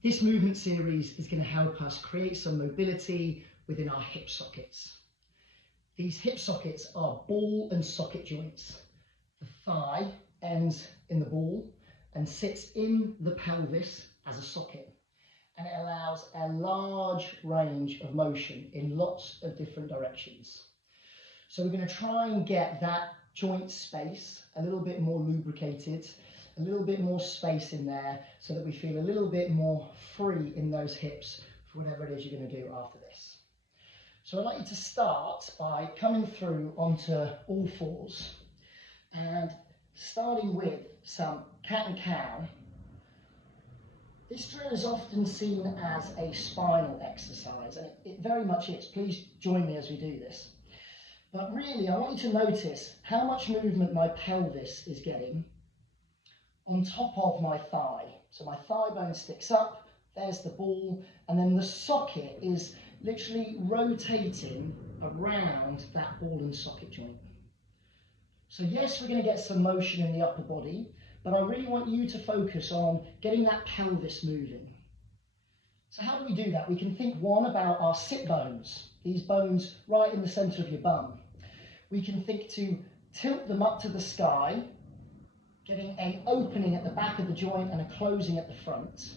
This movement series is going to help us create some mobility within our hip sockets. These hip sockets are ball and socket joints. The thigh ends in the ball and sits in the pelvis as a socket, and it allows a large range of motion in lots of different directions. So we're going to try and get that joint space a little bit more lubricated, a little bit more space in there so that we feel a little bit more free in those hips for whatever it is you're going to do after this. So I'd like you to start by coming through onto all fours and starting with some cat and cow. This drill is often seen as a spinal exercise, and it very much is. Please join me as we do this. But really, I want you to notice how much movement my pelvis is getting on top of my thigh. So my thigh bone sticks up, there's the ball, and then the socket is literally rotating around that ball and socket joint. So yes, we're going to get some motion in the upper body, but I really want you to focus on getting that pelvis moving. So how do we do that? We can think about our sit bones, these bones right in the centre of your bum. We can think to tilt them up to the sky, getting an opening at the back of the joint and a closing at the front.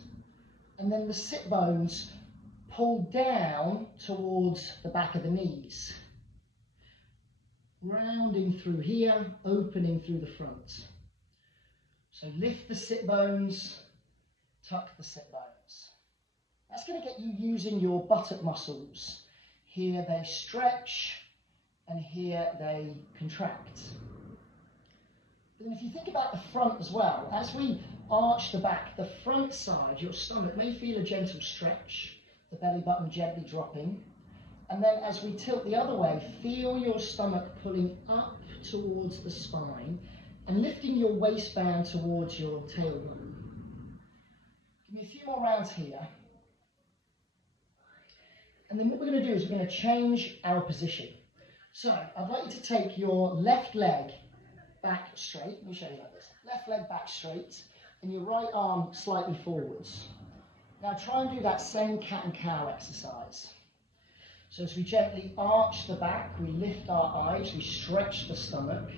And then the sit bones pull down towards the back of the knees, rounding through here, opening through the front. So lift the sit bones, tuck the sit bones. That's going to get you using your buttock muscles. Here they stretch and here they contract. But then if you think about the front as well, as we arch the back, the front side, your stomach may feel a gentle stretch, the belly button gently dropping. And then as we tilt the other way, feel your stomach pulling up towards the spine and lifting your waistband towards your tailbone. Give me a few more rounds here. And then what we're going to do is we're going to change our position. So I'd like you to take your left leg back straight. Let me show you like this. Left leg back straight and your right arm slightly forwards. Now try and do that same cat and cow exercise. So as we gently arch the back, we lift our eyes, we stretch the stomach.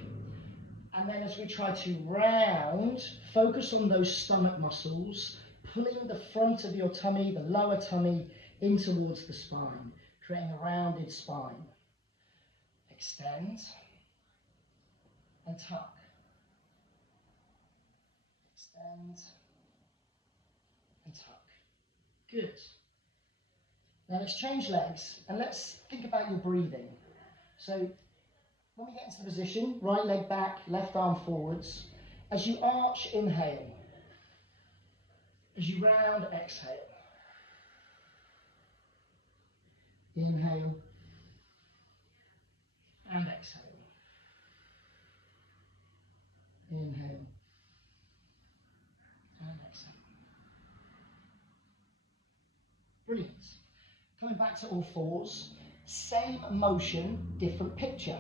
And then as we try to round, focus on those stomach muscles, pulling the front of your tummy, the lower tummy, in towards the spine, creating a rounded spine. Extend and tuck. Extend and tuck. Good. Now let's change legs and let's think about your breathing. So when we get into the position, right leg back, left arm forwards. As you arch, inhale. As you round, exhale. Inhale and exhale. Inhale and exhale. Brilliant. Coming back to all fours, same motion, different picture.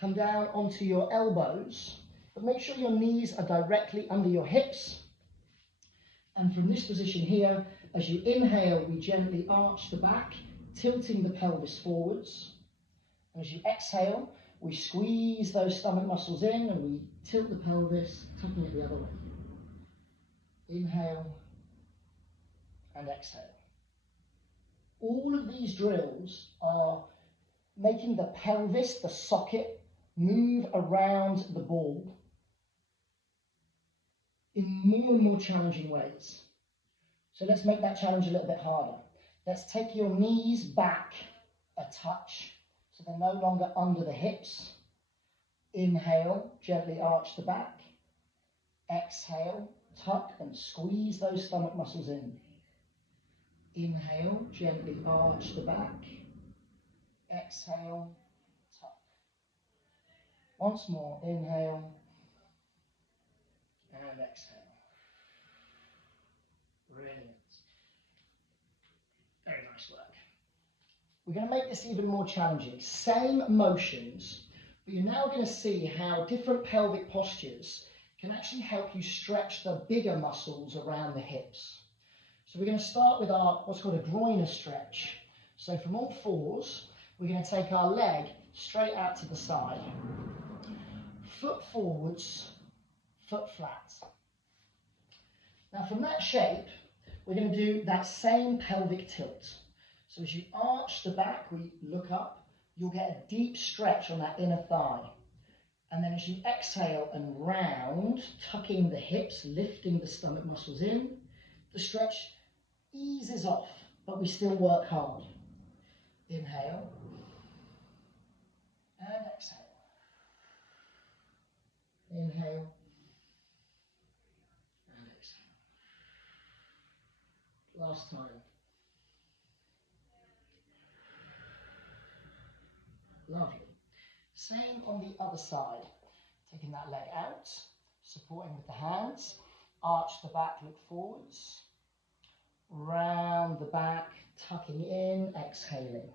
Come down onto your elbows, but make sure your knees are directly under your hips. And from this position here, as you inhale, we gently arch the back, tilting the pelvis forwards. And as you exhale, we squeeze those stomach muscles in and we tilt the pelvis, tucking it the other way. Inhale and exhale. All of these drills are making the pelvis, the socket, move around the ball in more and more challenging ways. So let's make that challenge a little bit harder. Let's take your knees back a touch so they're no longer under the hips. Inhale, gently arch the back. Exhale, tuck and squeeze those stomach muscles in. Inhale, gently arch the back. Exhale, tuck. Once more, inhale and exhale. Brilliant. Very nice work. We're going to make this even more challenging. Same motions, but you're now going to see how different pelvic postures can actually help you stretch the bigger muscles around the hips. So we're going to start with our what's called a groiner stretch. So from all fours, we're going to take our leg straight out to the side, foot forwards, foot flat. Now from that shape, we're going to do that same pelvic tilt. So as you arch the back, we look up, you'll get a deep stretch on that inner thigh. And then as you exhale and round, tucking the hips, lifting the stomach muscles in, the stretch eases off, but we still work hard. Inhale and exhale. Inhale and exhale. Last time. Lovely. Same on the other side. Taking that leg out, supporting with the hands, arch the back, look forwards, round the back, tucking in, exhaling.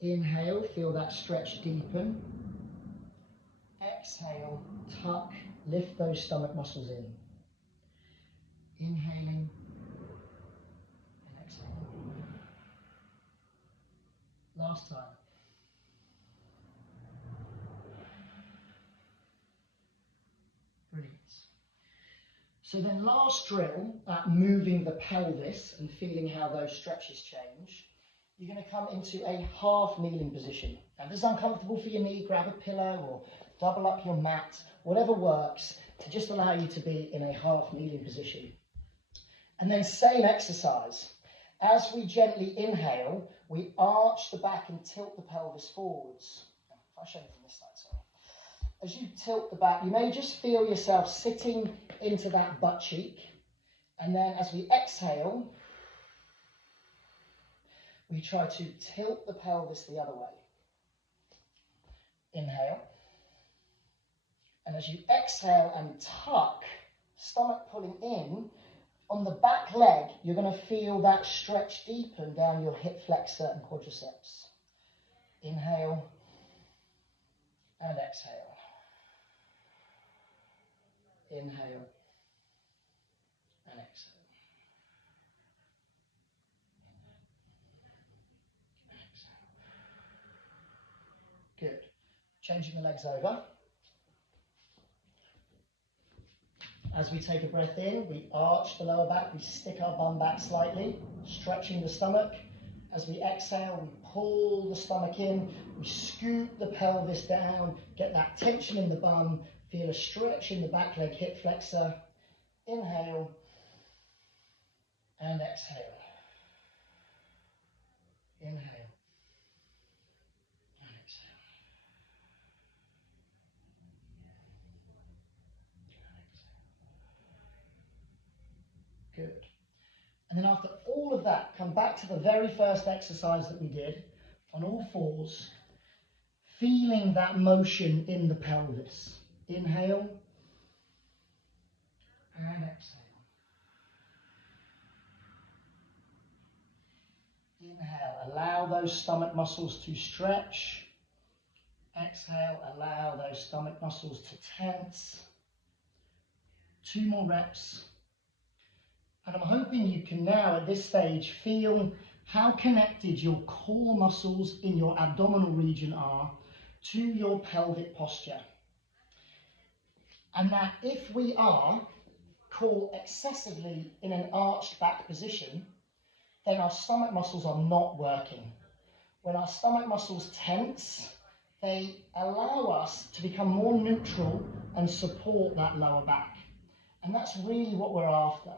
Inhale, feel that stretch deepen. Exhale, tuck, lift those stomach muscles in. Inhaling and exhaling. Last time. Brilliant. So then last drill at moving the pelvis and feeling how those stretches change, you're going to come into a half kneeling position. Now if this is uncomfortable for your knee, grab a pillow or double up your mat, whatever works to just allow you to be in a half kneeling position. And then same exercise. As we gently inhale, we arch the back and tilt the pelvis forwards. I'll show you from this side, sorry. As you tilt the back, you may just feel yourself sitting into that butt cheek. And then as we exhale, we try to tilt the pelvis the other way. Inhale. And as you exhale and tuck, stomach pulling in, on the back leg, you're going to feel that stretch deepen down your hip flexor and quadriceps. Inhale and exhale. Inhale and exhale. Good. Changing the legs over. As we take a breath in, we arch the lower back, we stick our bum back slightly, stretching the stomach. As we exhale, we pull the stomach in, we scoot the pelvis down, get that tension in the bum, feel a stretch in the back leg, hip flexor. Inhale and exhale. Inhale. Good. And then after all of that, come back to the very first exercise that we did on all fours, feeling that motion in the pelvis. Inhale and exhale. Inhale, allow those stomach muscles to stretch. Exhale, allow those stomach muscles to tense. 2 more reps. And I'm hoping you can now, at this stage, feel how connected your core muscles in your abdominal region are to your pelvic posture. And that if we are caught excessively in an arched back position, then our stomach muscles are not working. When our stomach muscles tense, they allow us to become more neutral and support that lower back. And that's really what we're after.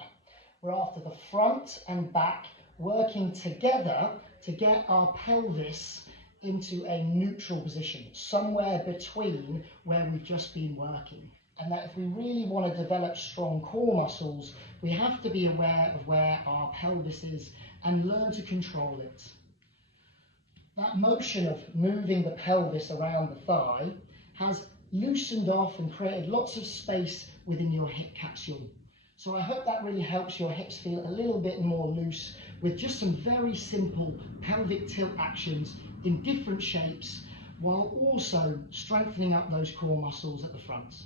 We're after the front and back working together to get our pelvis into a neutral position, somewhere between where we've just been working. And that if we really want to develop strong core muscles, we have to be aware of where our pelvis is and learn to control it. That motion of moving the pelvis around the thigh has loosened off and created lots of space within your hip capsule. So I hope that really helps your hips feel a little bit more loose with just some very simple pelvic tilt actions in different shapes while also strengthening up those core muscles at the front.